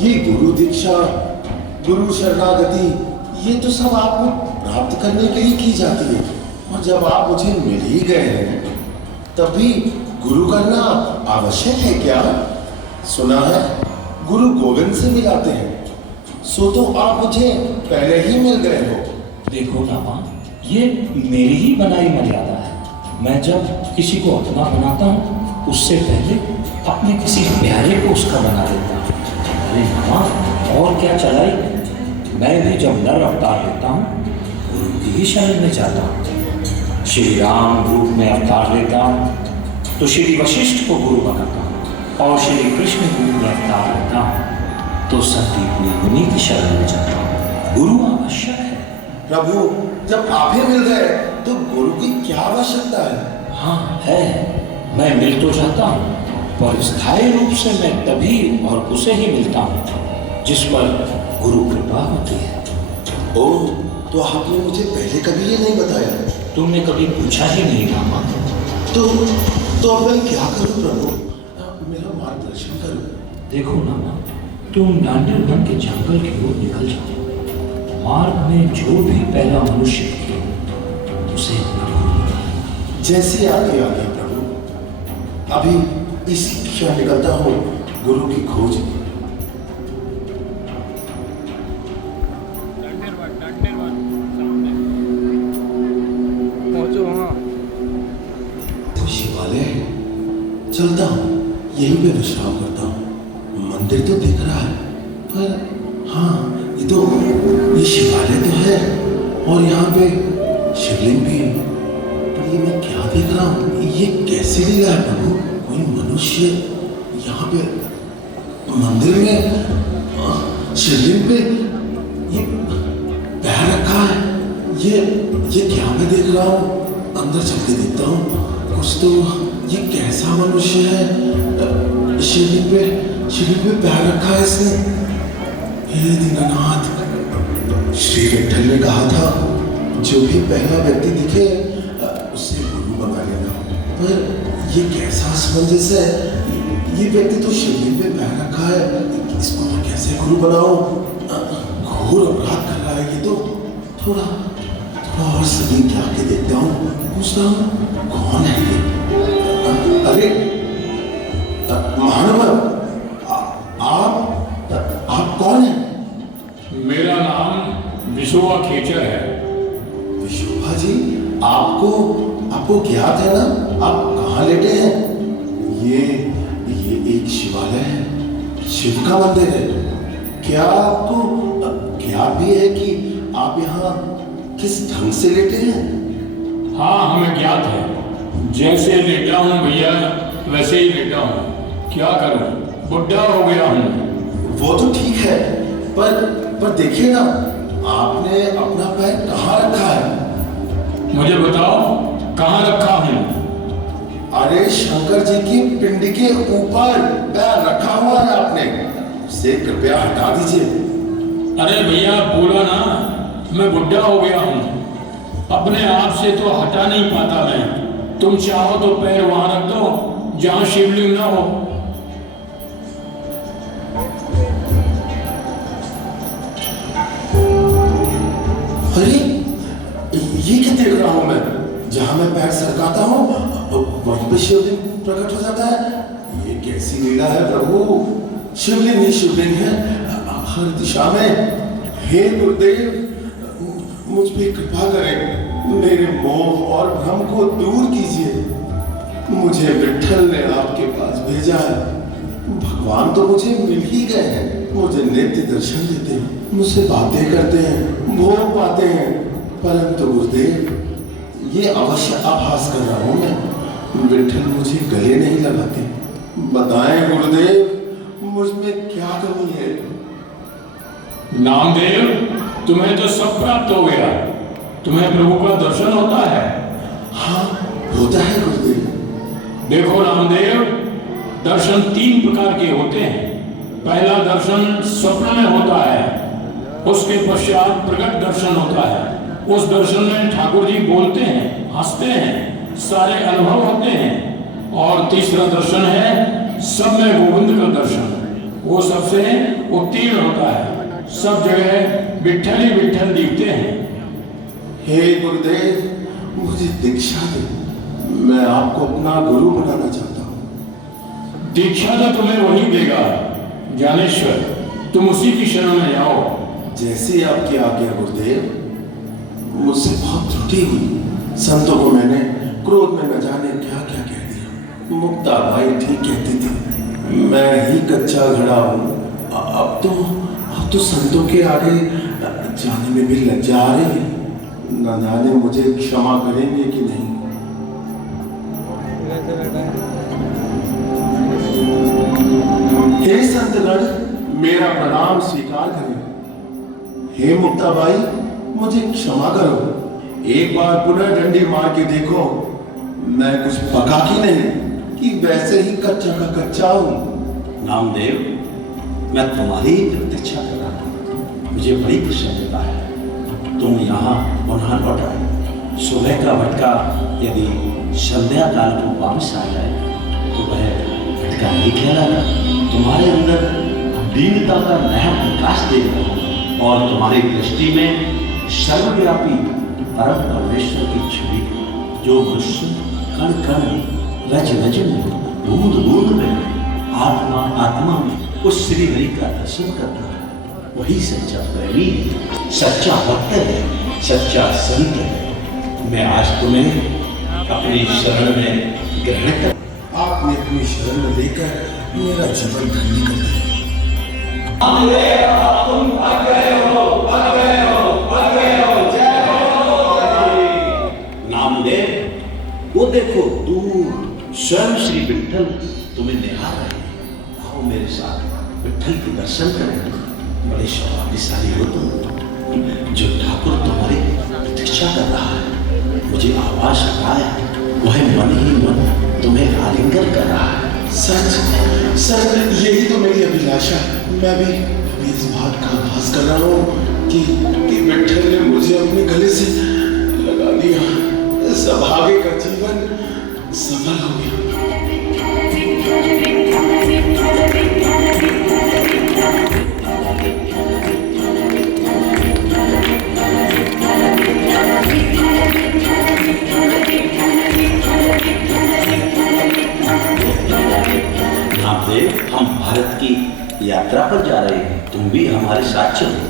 ये गुरु दीक्षा, गुरु शरणागति, ये तो सब आपको प्राप्त करने के लिए की जाती है। और जब आप मुझे मिल ही गए हैं, तब भी गुरु करना आवश्यक है क्या? सुना है गुरु गोविंद से मिलाते हैं, सो तो आप मुझे पहले ही मिल गए हो। देखो रामा, ये मेरी ही बनाई मर्यादा है। मैं जब किसी को अपना बनाता हूँ, उससे पहले अपने किसी प्यारे को उसका बना देता हूँ। अरे रामा, और क्या चलाई, मैं भी जब नर अवतार लेता हूँ, गुरु की ही शरण में जाता हूँ। श्री राम रूप में अवतार लेता हूँ तो श्री वशिष्ठ को गुरु बनाता हूँ, और श्री कृष्ण रूप में अवतार लेता हूँ तो संदीप मुनि की शरण में जाता हूँ। गुरु आवश्यक है। प्रभु, जब आप ही मिल गए तो गुरु की क्या आवश्यकता है? हाँ है, मैं मिल तो जाता हूँ, पर स्थायी रूप से मैं तभी और उसे ही मिलता हूँ जिस पर गुरु कृपा होती है। ओह, तो आपने मुझे पहले कभी ये नहीं बताया? तुमने कभी पूछा ही नहीं रामा। तो अब मैं क्या करूं प्रभु? मेरा मार्गदर्शन करो। देखो रामा, तुम नांदेड़ वन के जंगल की ओर निकल जाओ। मार्ग में जो भी पहला मनुष्य दिखे उसे जैसी आगे आगे प्रभु। अभी इसी क्षण निकलता हूँ गुरु की खोज में। शिवालय है, चलता हूँ, यहीं पे विश्राम करता हूँ। मंदिर तो दिख रहा है, पर हाँ, ये शिवालय तो है और यहाँ पे शिवलिंग भी है। पर ये मैं क्या देख रहा हूँ? ये कैसी लीला है प्रभु? कोई मनुष्य यहाँ पे मंदिर में शिवलिंग पे ये पैर रखा है। ये क्या मैं देख रहा हूँ? अंदर चल के देखता हूँ। कुछ तो, ये कैसा मनुष्य है? शिवलिंग पे पैर रखा है इसने। हे दीनानाथ, श्री विठल ने कहा था जो भी पहला व्यक्ति दिखे उससे गुरु बना लेना। पर ये कैसा असमंजस है? ये व्यक्ति तो शिवलिंग पे पैर रखा है, इसको मैं कैसे गुरु बनाऊं? घोर अपराध कर रहा है ये तो। थोड़ा और समीप जाके देखता हूँ, पूछता हूँ कौन है ये? अरे महानुभाव, आप कौन हैं? मेरा नाम विशोबा खेचर है। विशोबा जी, आपको ज्ञात है ना आप कहाँ लेटे हैं? ये एक शिवालय है, शिव का मंदिर है। क्या आपको ज्ञात भी है कि आप यहाँ किस ढंग से लेटे हैं? हाँ, हमें ज्ञात है। जैसे लेटा हूँ भैया, वैसे ही लेटा हूँ। क्या करूँ, बुढ़ा हो गया हूँ। वो तो ठीक है, पर देखिए ना, आपने अपना पैर कहाँ रखा है? मुझे बताओ, कहाँ रखा हूँ? अरे शंकर जी की पिंडी के ऊपर पैर रखा हुआ है आपने, उसे कृपया हटा दीजिए। अरे भैया, बोला ना, मैं बुढ़ा हो गया हूँ, अपने आप से तो हटा नहीं पाता मैं। तुम चाहो तो पैर वहां रख दो जहां शिवलिंग ना हो। अरे ये क्या देख रहा हूं मैं? जहां मैं पैर सरकाता हूं वहीं पे शिवलिंग प्रकट हो जाता है। ये कैसी लीला है प्रभु? शिवलिंग ही शिवलिंग है हर दिशा में। हे गुरुदेव, मुझ पे कृपा करें, मेरे मोह और भ्रम को दूर कीजिए। मुझे विठल ने आपके पास भेजा है। भगवान तो मुझे मिल ही गए हैं, मुझे नित्य दर्शन देते हैं, मुझसे बातें करते हैं, भोग पाते हैं। परंतु गुरुदेव, ये अवश्य आभास कर रहा हूं मैं, विठल मुझे गले नहीं लगाते। बताएं गुरुदेव, मुझ में क्या कमी है? नामदेव, तुम्हें तो सब प्राप्त हो गया। तुम्हें प्रभु का दर्शन होता है? हाँ, होता है गुरुदेव। देखो नामदेव, दर्शन 3 प्रकार के होते हैं। पहला दर्शन स्वप्न में होता है, उसके पश्चात प्रकट दर्शन होता है। उस दर्शन में ठाकुर जी बोलते हैं, हंसते हैं, सारे अनुभव होते हैं। और तीसरा दर्शन है सब में गोविंद का दर्शन। वो सबसे उत्तीर्ण होता है। सब जगह विट्ठल ही विट्ठल दिखते हैं। हे गुरुदेव, मुझे दीक्षा दे, मैं आपको अपना गुरु बनाना चाहता हूँ। दीक्षा तो तुम्हें वही देगा ज्ञानेश्वर, तुम उसी की शरण में जाओ। जैसी आपकी आज्ञा गुरुदेव। मुझसे बहुत त्रुटि हुई, संतों को मैंने क्रोध में न जाने क्या क्या कह दिया। मुक्ता भाई ठीक कहती थी, मैं ही कच्चा घड़ा हूँ। अब तो संतों के आगे जाने में भी लज्जा आ रही है। न जाने मुझे क्षमा करेंगे कि नहीं। हे संतगण, मेरा प्रणाम स्वीकार करें। हे मुक्ताबाई, मुझे क्षमा करो। एक बार पुनः डंडी मार के देखो, मैं कुछ पका की नहीं कि वैसे ही कच्चा का कच्चा हूं। नामदेव, मैं तुम्हारी ही प्रतीक्षा कर रहा हूँ। मुझे बड़ी प्रसन्नता है तुम यहाँ पुनः लौट आए। सुबह का भटका यदि संध्या काल को वापस आ जाए तो वह भटका नहीं कहलाता। तुम्हारे अंदर दीनता का नया प्रकाश दे रहा हूँ और तुम्हारी दृष्टि में सर्वव्यापी परम परमेश्वर की छवि, जो मनुष्य कण कण रज रज में बूंद बूंद में आत्मा आत्मा में उस श्री हरि का दर्शन करता है, वही सच्चा प्रेमी है, सच्चा भक्त है, सच्चा संत है। मैं आज तुम्हें अपनी शरण में ग्रहण कर। आपने अपनी शरण में लेकर मेरा जीवन धन्य कर दिया। नामदेव, वो देखो दूर स्वयं श्री विट्ठल तुम्हें निहार रहे हैं। आओ मेरे साथ विट्ठल के दर्शन करें। बड़े सौभाग्यशाली हो तुम, जो ठाकुर तुम्हारी प्रतीक्षा कर रहा है। मुझे आवाज आया, वह मन ही मन तुम्हें आलिंगन कर रहा है। सच यही तो मेरी अभिलाषा है। मैं भी इस बात का आभास कर रहा हूँ कि विट्ठल ने मुझे अपने गले से लगा लिया। सौभाग्य का जीवन सफल हो गया। नामदेव, हम भारत की यात्रा पर जा रहे हैं, तुम भी हमारे साथ चलो।